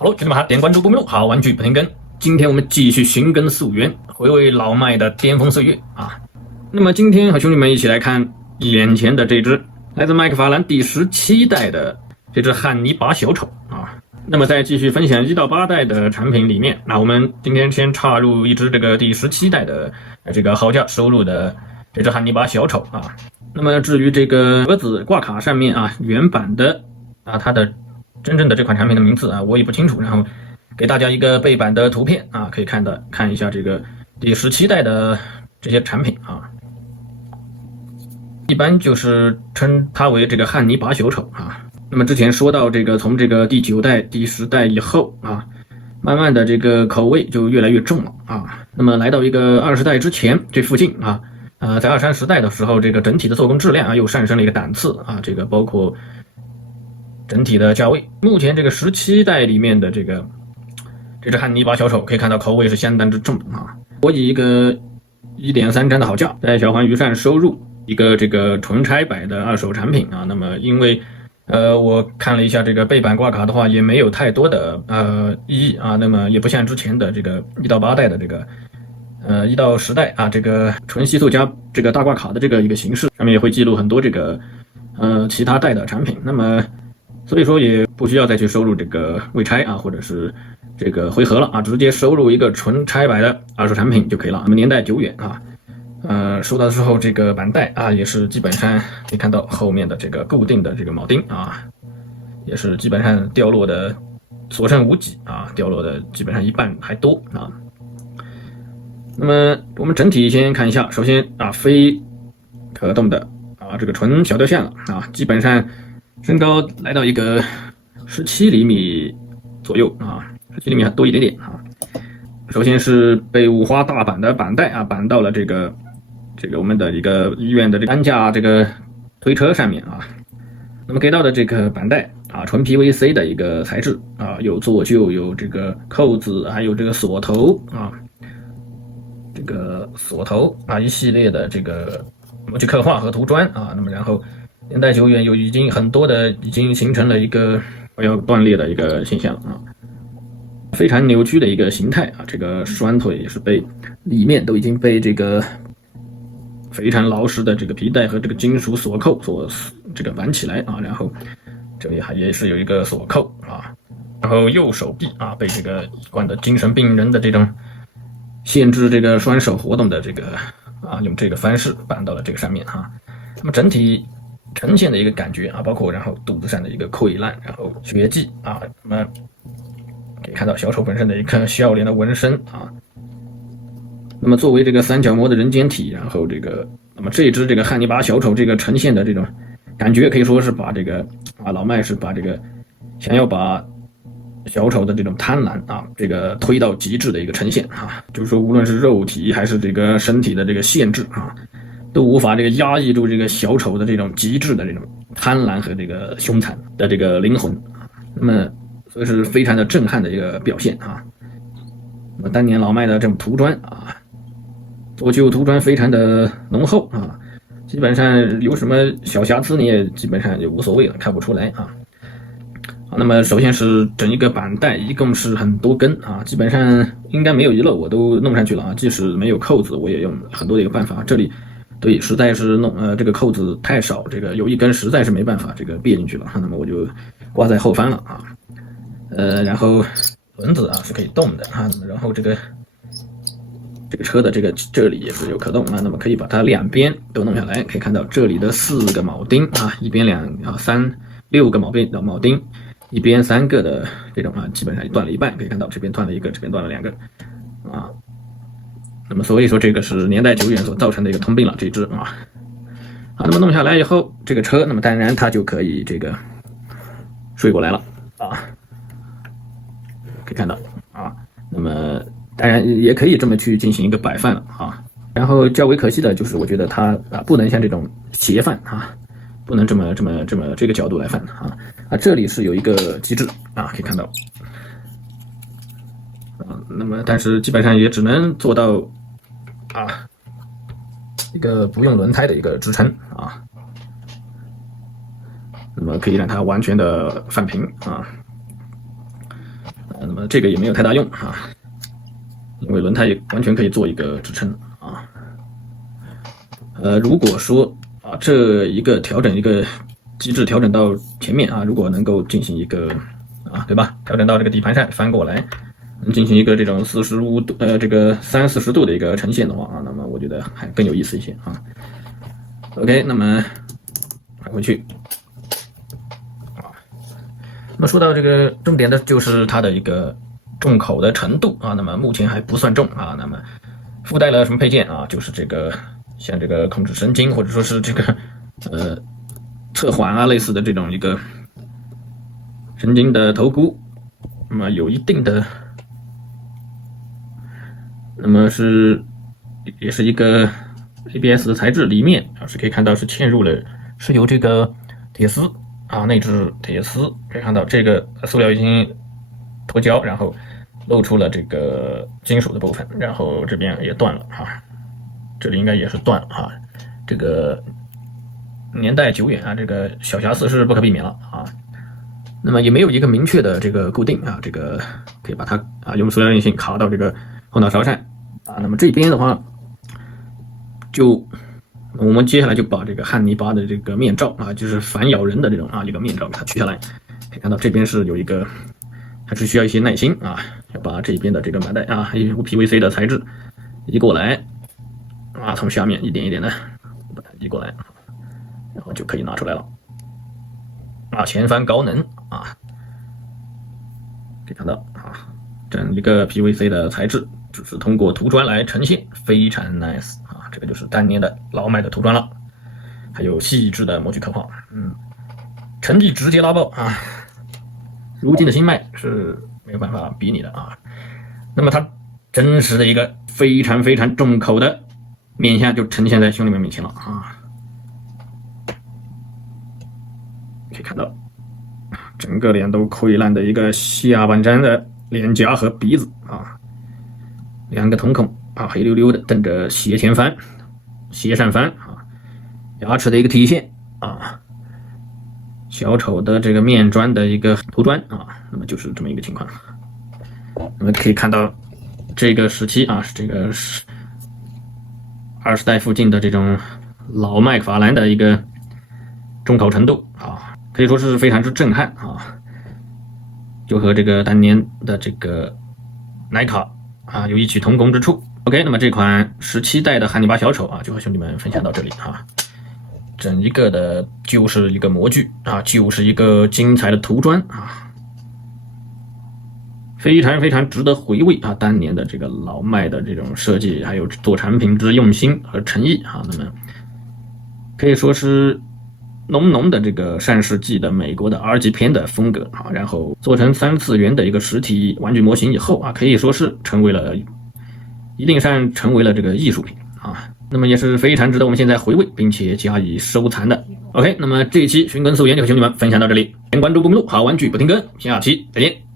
好了，兄弟们好，点关注不迷路，好玩具不停更。今天我们继续寻根溯源，回味老麦的巅峰岁月啊。那么今天和兄弟们一起来看眼前的这只来自麦克法兰第17代的这只汉尼拔小丑啊。那么在继续分享1到8代的产品里面，那我们今天先插入一只这个第17代的这个好价收入的这只汉尼拔小丑啊。那么至于这个盒子挂卡上面啊，原版的啊它的真正的这款产品的名字啊，我也不清楚。然后给大家一个背板的图片啊，可以看一下这个第17代的这些产品啊，一般就是称它为这个汉尼拔小丑啊。那么之前说到这个，从这个第9代、第10代以后啊，慢慢的这个口味就越来越重了啊。那么来到一个20代之前这附近啊，在20、30代的时候，这个整体的做工质量啊又上升了一个档次啊，这个包括整体的价位。目前这个17代里面的这只汉尼拔小丑可以看到口味是相当之重啊。我以一个1.3张的好价在小黄鱼上收入一个这个纯拆摆的二手产品啊。那么因为我看了一下这个背板挂卡的话，也没有太多的意义啊。那么也不像之前的这个1到8代的这个1到10代啊，这个纯吸塑加这个大挂卡的这个一个形式，上面也会记录很多这个其他代的产品。那么所以说也不需要再去收入这个未拆啊，或者是这个回合了啊，直接收入一个纯拆摆的二手产品就可以了。那么年代久远啊，收到的时候这个板带啊也是基本上可以看到后面的这个固定的这个铆钉啊，也是基本上掉落的所剩无几啊，掉落的基本上一半还多啊。那么我们整体先看一下，首先啊非可动的啊这个纯小雕像了啊，基本上身高来到一个17厘米左右啊，17厘米还多一点点啊。首先是被五花大绑的绑带啊，绑到了这个我们的一个医院的这个担架这个推车上面啊。那么给到的这个绑带啊，纯 PVC 的一个材质啊，有做旧，有这个扣子，还有这个锁头啊，这个锁头啊，一系列的这个模具刻画和涂砖啊。那么然后年代久远，已经很多的已经形成了一个要断裂的一个现象啊，非常扭曲的一个形态啊。这个双腿也是里面都已经被这个非常牢实的这个皮带和这个金属锁扣所这个绑起来啊。然后这里也是有一个锁扣啊。然后右手臂啊被这个一贯的精神病人的这种限制这个双手活动的这个啊，用这个方式绑到了这个上面哈。那么整体呈现的一个感觉啊，包括然后肚子上的一个溃烂，然后血迹啊，那么可以看到小丑本身的一个笑脸的纹身啊。那么作为这个三角膜的人间体，然后那么这只这个汉尼拔小丑这个呈现的这种感觉，可以说是把这个老麦是把这个想要把小丑的这种贪婪啊，这个推到极致的一个呈现啊，就是说无论是肉体还是这个身体的这个限制啊，都无法这个压抑住这个小丑的这种极致的这种贪婪和这个凶残的这个灵魂。那么所以是非常的震撼的一个表现啊。那么当年老麦的这种涂砖啊，做旧涂砖非常的浓厚啊，基本上有什么小瑕疵你也基本上就无所谓了，看不出来啊。那么首先是整一个板带，一共是很多根啊，基本上应该没有遗漏，我都弄上去了啊。即使没有扣子，我也用很多的一个办法。这里对，实在是这个扣子太少，这个有一根实在是没办法这个别进去了，那么我就挂在后方了啊。然后轮子啊是可以动的啊，然后这个车的这里也是有可动啊，那么可以把它两边都弄下来，可以看到这里的4个铆钉啊，一边6个铆钉，一边3个的这种啊，基本上断了一半，可以看到这边断了1个，这边断了2个啊。那么所以说这个是年代久远所造成的一个通病了，这只啊。好，那么弄下来以后，这个车那么当然它就可以这个睡过来了啊，可以看到啊。那么当然也可以这么去进行一个摆放了啊。然后较为可惜的就是我觉得它不能像这种斜放啊，不能这么这个角度来放啊。这里是有一个机制啊，可以看到啊。那么但是基本上也只能做到啊一个不用轮胎的一个支撑啊，那么可以让它完全的放平啊。么这个也没有太大用啊，因为轮胎也完全可以做一个支撑啊。如果说啊这一个调整一个机制调整到前面啊，如果能够进行一个啊，对吧？调整到这个底盘上翻过来，能进行一个这种45度这个30-40度的一个呈现的话啊，那么我觉得还更有意思一些啊。OK， 那么返回去啊。那么说到这个重点的就是它的一个重口的程度啊，那么目前还不算重啊。那么附带了什么配件啊？就是这个像这个控制神经或者说是这个侧环啊类似的这种一个神经的头箍，那么有一定的，那么也是一个 ABS 的材质，里面是可以看到是嵌入了是由这个铁丝啊内置铁丝，可以看到这个塑料已经脱胶，然后露出了这个金属的部分，然后这边也断了啊，这里应该也是断了啊，这个年代久远啊，这个小瑕疵是不可避免了啊。那么也没有一个明确的这个固定啊，这个可以把它啊用塑料韧性卡到这个后脑勺上啊。那么这边的话，我们接下来就把这个汉尼拔的这个面罩啊，就是反咬人的这种啊一个面罩给它取下来。可以看到这边是有一个，还是需要一些耐心啊，要把这边的这个麻袋啊，用 PVC 的材质移过来啊，从下面一点一点的把它移过来。然后就可以拿出来了啊，前翻高能啊，可以看到啊，整一个 PVC 的材质只是通过涂砖来呈现，非常 nice 啊，这个就是当年的老迈的涂砖了，还有细致的模具刻画，成绩直接拉爆啊，如今的新迈是没有办法比拟的啊。那么它真实的一个非常非常重口的面相就呈现在兄弟们面前了啊。可以看到，整个脸都溃烂的一个下半张的脸颊和鼻子啊，两个瞳孔啊黑溜溜的瞪着斜前方、斜上方啊，牙齿的一个体现啊，小丑的这个面砖的一个涂砖啊，那么就是这么一个情况。那么可以看到这个时期啊，是这个20代附近的这种老迈法兰的一个重口程度啊。可以说是非常之震撼啊，就和这个当年的这个徕卡啊有异曲同工之处。OK， 那么这款17代的汉尼拔小丑啊，就和兄弟们分享到这里啊。整一个的就是一个模具啊，就是一个精彩的涂砖啊，非常非常值得回味啊！当年的这个老迈的这种设计，还有做产品之用心和诚意啊，那么可以说是浓浓的这个上世纪的美国的 R 级片的风格啊，然后做成3次元的一个实体玩具模型以后啊，可以说是一定上成为了这个艺术品啊，那么也是非常值得我们现在回味并且加以收藏的。OK， 那么这一期寻根溯源就和兄弟们分享到这里，先关注不迷路，好玩具不停更，下期再见。